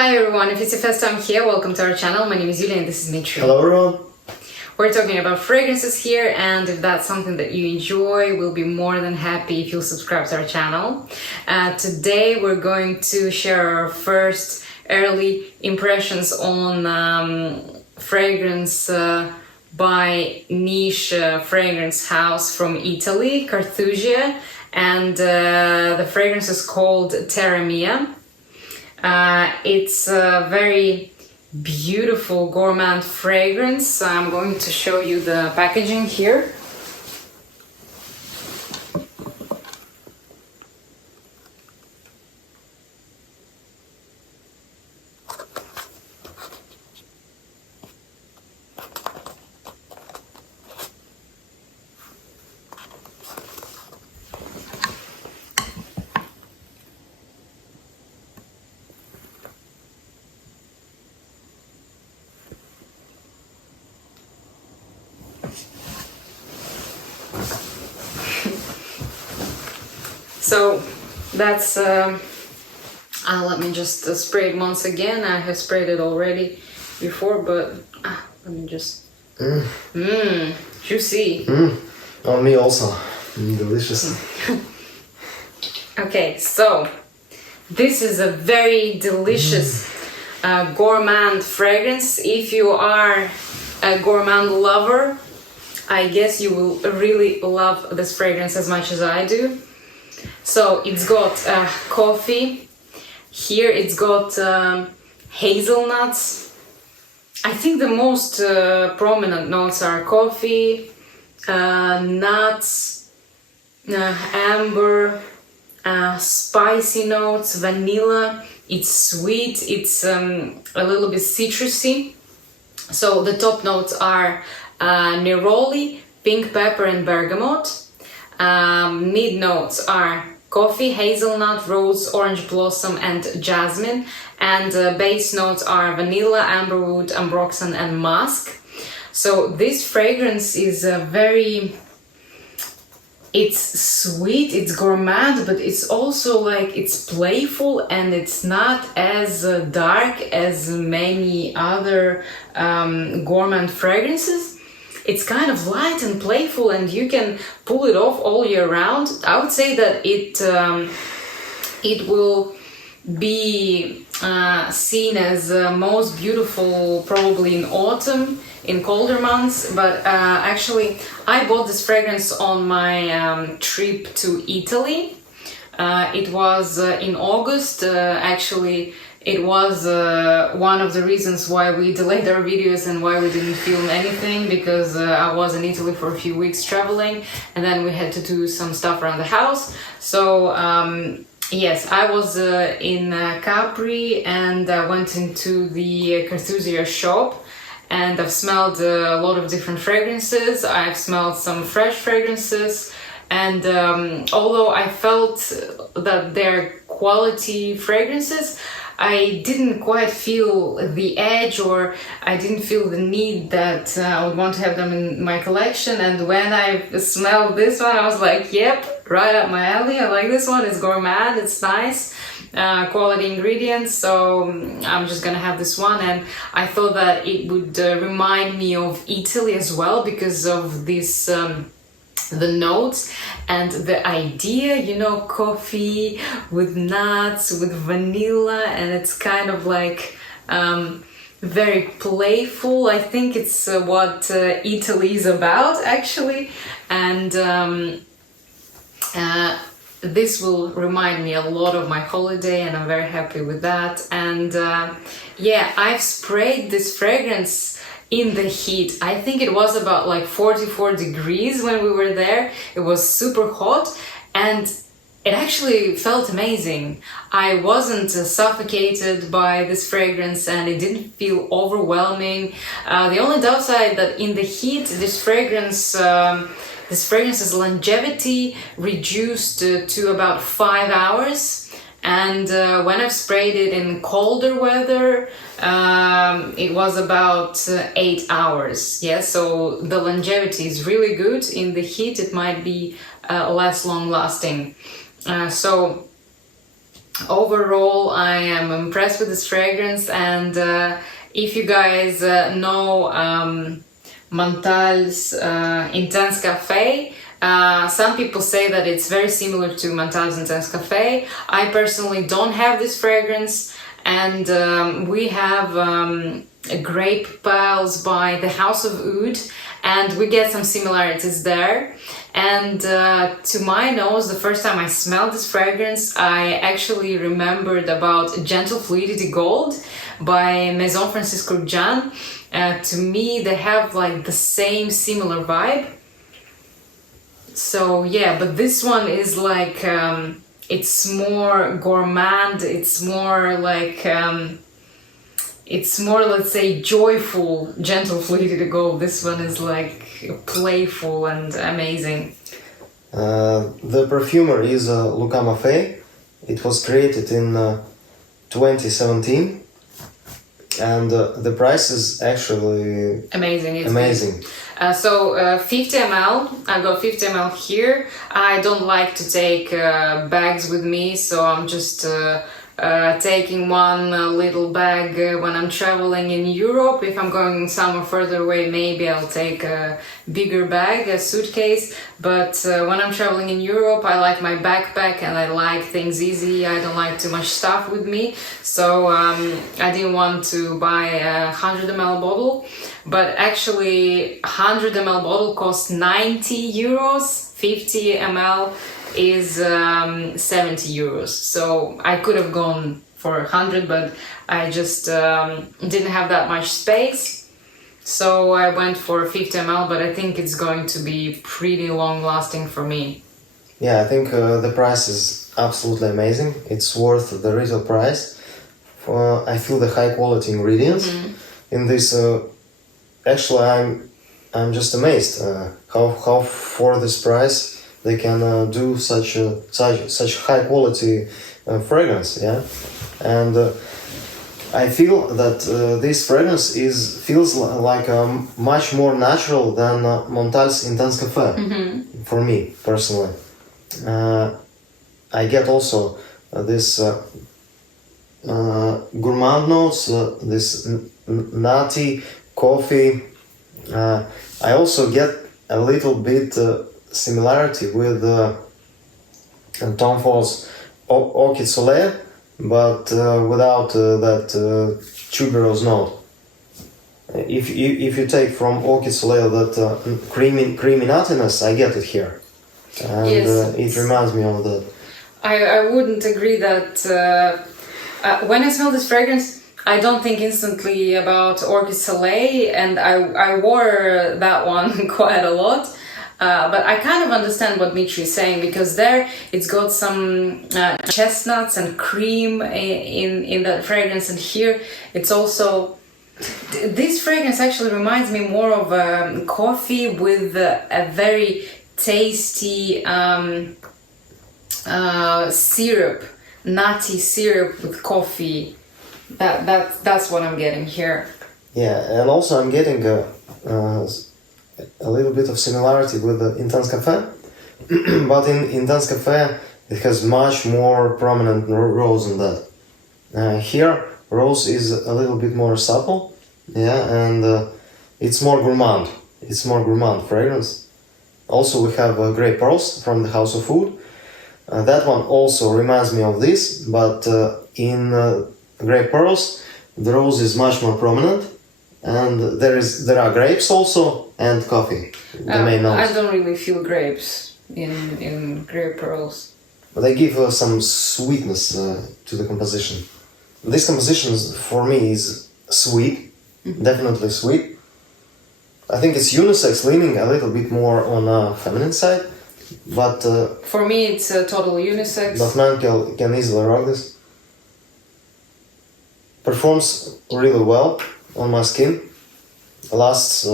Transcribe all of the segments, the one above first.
Hi everyone, if it's your first time here, welcome to our channel. My name is Yulia and this is Mitri. Hello everyone. We're talking about fragrances here, and if that's something that you enjoy, we'll be more than happy if you'll subscribe to our channel. Today we're going to share our first early impressions on fragrance by niche fragrance house from Italy, Carthusia, and the fragrance is called Terra Mia. It's a very beautiful gourmand fragrance. I'm going to show you the packaging here. So that's, let me just spray it once again. I have sprayed it already before, but let me just, juicy. On me also. Delicious. Okay, so this is a very delicious gourmand fragrance. If you are a gourmand lover, I guess you will really love this fragrance as much as I do. So it's got coffee, here it's got hazelnuts. I think the most prominent notes are coffee, nuts, amber, spicy notes, vanilla. It's sweet, it's a little bit citrusy. So the top notes are neroli, pink pepper and bergamot. Mid notes are coffee, hazelnut, rose, orange blossom and jasmine, and base notes are vanilla, amberwood, ambroxan and musk. So this fragrance is it's sweet, it's gourmand, but it's also like it's playful and it's not as dark as many other gourmand fragrances. It's kind of light and playful and you can pull it off all year round. I would say that it will be seen as most beautiful probably in autumn, in colder months, but actually I bought this fragrance on my trip to Italy. It was in August. Actually it was one of the reasons why we delayed our videos and why we didn't film anything, because I was in Italy for a few weeks traveling and then we had to do some stuff around the house. So yes, I was in Capri and I went into the Carthusia shop and I've smelled a lot of different fragrances. I've smelled some fresh fragrances, and although I felt that they're quality fragrances, I didn't quite feel the edge, or I didn't feel the need that I would want to have them in my collection. And when I smelled this one, I was like, yep, right up my alley. I like this one. It's gourmand, it's nice, quality ingredients. So I'm just gonna have this one. And I thought that it would remind me of Italy as well because of this the notes and the idea, you know, coffee with nuts, with vanilla, and it's kind of like very playful. I think it's what Italy is about actually, and this will remind me a lot of my holiday and I'm very happy with that. And yeah, I've sprayed this fragrance in the heat. I think it was about like 44 degrees when we were there. It was super hot and it actually felt amazing. I wasn't suffocated by this fragrance and it didn't feel overwhelming. The only downside that in the heat, this fragrance's longevity reduced to about 5 hours. And when I've sprayed it in colder weather, it was about 8 hours. Yeah, so the longevity is really good. In the heat, it might be less long lasting. So overall, I am impressed with this fragrance, and if you guys know Montal's Intense Cafe, some people say that it's very similar to Montal's Intense Cafe. I personally don't have this fragrance, and we have Grape Pals by the House of Oud, and we get some similarities there. And to my nose, the first time I smelled this fragrance, I actually remembered about Gentle Fluidity Gold by Maison Francisco Jan. To me, they have like the same similar vibe. So yeah, but this one is like, it's more gourmand, it's more like, it's more, let's say, joyful, Gentle Fluidity Gold. This one is like playful and amazing. The perfumer is Luca Maffei. It was created in 2017, and the price is actually amazing. It's amazing. So 50 ml, I got 50 ml here. I don't like to take bags with me, so I'm just taking one little bag when I'm traveling in Europe. If I'm going somewhere further away, maybe I'll take a bigger bag, a suitcase. But when I'm traveling in Europe, I like my backpack and I like things easy. I don't like too much stuff with me. So I didn't want to buy a 100 ml bottle. But actually, 100 ml bottle costs 90 euros, 50 ml is 70 euros. So I could have gone for 100, but I just didn't have that much space. So I went for 50 ml, but I think it's going to be pretty long lasting for me. Yeah, I think the price is absolutely amazing. It's worth the retail price. I feel the high quality ingredients in this. Actually, I'm just amazed how for this price they can do such high quality fragrance, yeah, and I feel that this fragrance feels like much more natural than Montal's Intense Cafe for me personally. I get also this gourmand notes, this nutty coffee. I also get a little bit similarity with Tom Ford's Orchid Soleil, but without that tuberose note. If you take from Orchid Soleil that creamy nuttiness, I get it here, and yes. It reminds me of that. I wouldn't agree that when I smell this fragrance, I don't think instantly about Orchid Soleil, and I wore that one quite a lot. But I kind of understand what Mitri is saying, because there it's got some chestnuts and cream in that fragrance, and here it's also... This fragrance actually reminds me more of coffee with a very tasty syrup, nutty syrup with coffee. That's what I'm getting here. Yeah, and also I'm getting a little bit of similarity with the Intense Cafe, but in Intense Cafe it has much more prominent rose in that. Here rose is a little bit more subtle, yeah, and it's more gourmand. It's more gourmand fragrance. Also we have Grey Pearls from the House of Food. That one also reminds me of this, but in Grey Pearls the rose is much more prominent, and there are grapes also and coffee, the main notes. I don't really feel grapes in Grey Pearls. But they give some sweetness to the composition. This composition for me is sweet, definitely sweet. I think it's unisex, leaning a little bit more on a feminine side, but for me it's total unisex. But men can easily rock this. Performs really well on my skin. Lasts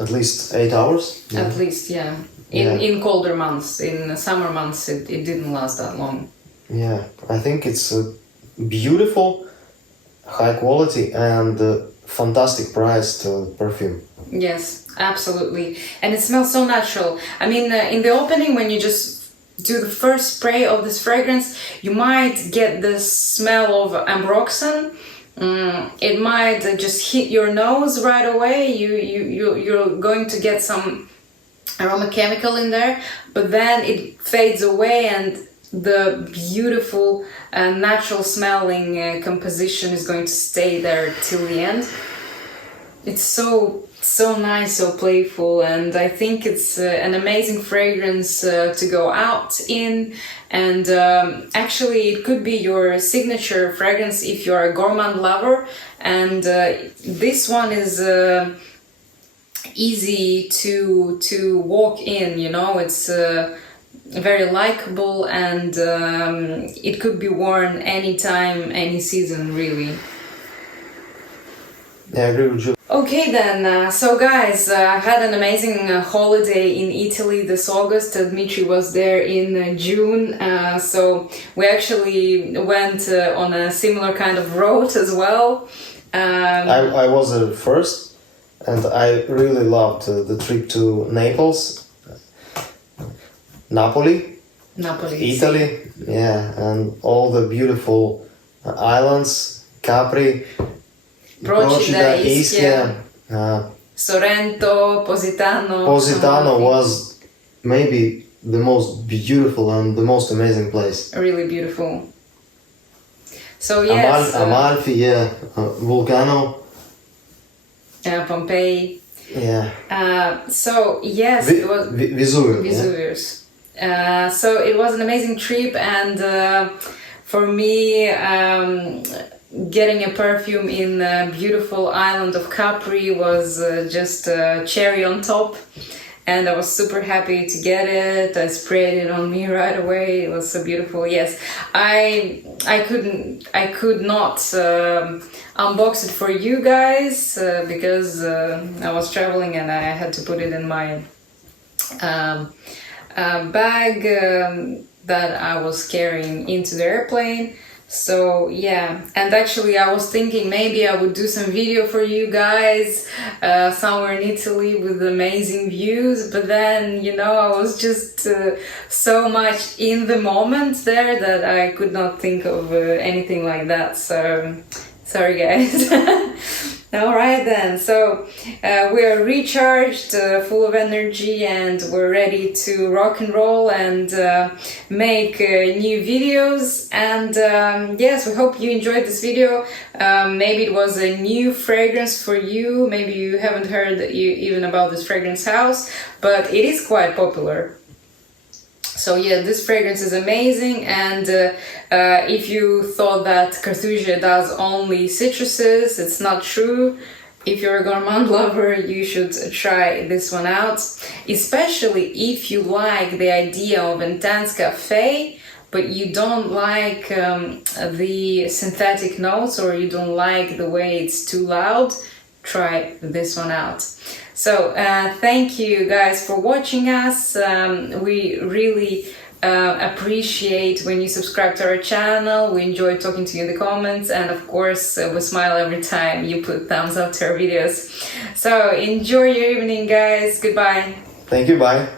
at least 8 hours. Yeah. At least, yeah. In colder months, in summer months, it didn't last that long. Yeah, I think it's a beautiful, high quality and fantastic priced perfume. Yes, absolutely. And it smells so natural. I mean, in the opening, when you just do the first spray of this fragrance, you might get the smell of ambroxan. It might just hit your nose right away. You're going to get some aroma chemical in there, but then it fades away and the beautiful natural smelling composition is going to stay there till the end. It's so nice, so playful, and I think it's an amazing fragrance to go out in. And actually it could be your signature fragrance if you're a gourmand lover. And this one is easy to walk in, you know. It's very likable, and it could be worn anytime, any season, really. Yeah, I agree with you. Okay then, so guys, I had an amazing holiday in Italy this August. Dmitry was there in June, so we actually went on a similar kind of road as well. I was there first, and I really loved the trip to Naples, Napoli, Italy, yeah, and all the beautiful islands, Capri, Procida, Ischia, Sorrento, Positano. Positano was maybe the most beautiful and the most amazing place. Really beautiful. So yes, Amalfi, yeah, Vulcano, Pompeii. yeah. So yes, it was Vesuvius. Yeah. So it was an amazing trip, and for me, getting a perfume in the beautiful island of Capri was just a cherry on top, and I was super happy to get it. I sprayed it on me right away. It was so beautiful. Yes, I could not unbox it for you guys because I was traveling and I had to put it in my bag that I was carrying into the airplane. So yeah, and actually I was thinking maybe I would do some video for you guys somewhere in Italy with amazing views, but then, you know, I was just so much in the moment there that I could not think of anything like that, so sorry guys. Alright then, so we are recharged, full of energy, and we're ready to rock and roll and make new videos. And yes, we hope you enjoyed this video. Maybe it was a new fragrance for you, maybe you haven't heard even about this fragrance house, but it is quite popular. So yeah, this fragrance is amazing, and if you thought that Carthusia does only citruses, it's not true. If you're a gourmand lover, you should try this one out, especially if you like the idea of intense cafe, but you don't like the synthetic notes, or you don't like the way it's too loud. Try this one out. So thank you guys for watching us. We really appreciate when you subscribe to our channel. We enjoy talking to you in the comments, and of course we smile every time you put thumbs up to our videos. So enjoy your evening, guys. Goodbye. Thank you, bye.